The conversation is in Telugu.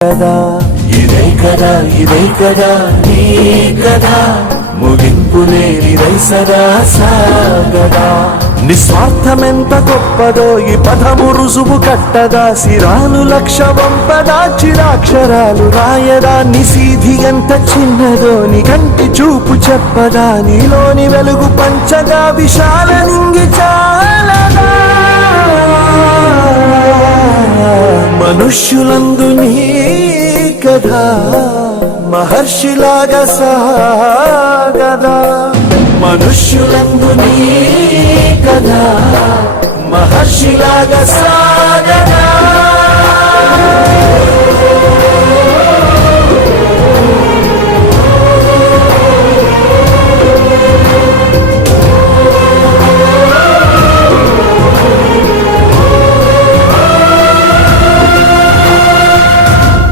కదా ఇదే కదా నీ కదా ముగింపు లేనిదై సదా సాగదా నిస్వార్థమెంత గొప్పదో ఈ పదము రుజువు కట్టదా సిరాలు లక్ష వంపదా చిరాక్షరాలు రాయదా నిశీధి ఎంత చిన్నదో నీ కంటి చూపు చెప్పదా నీలోని వెలుగు పంచగా విశాల నింగి చాలదా మనుష్యులందు నీ కథ మహర్షిలాగా సాగదా మనుష్యులందు నీ కథ మహర్షిలాగా సాగదా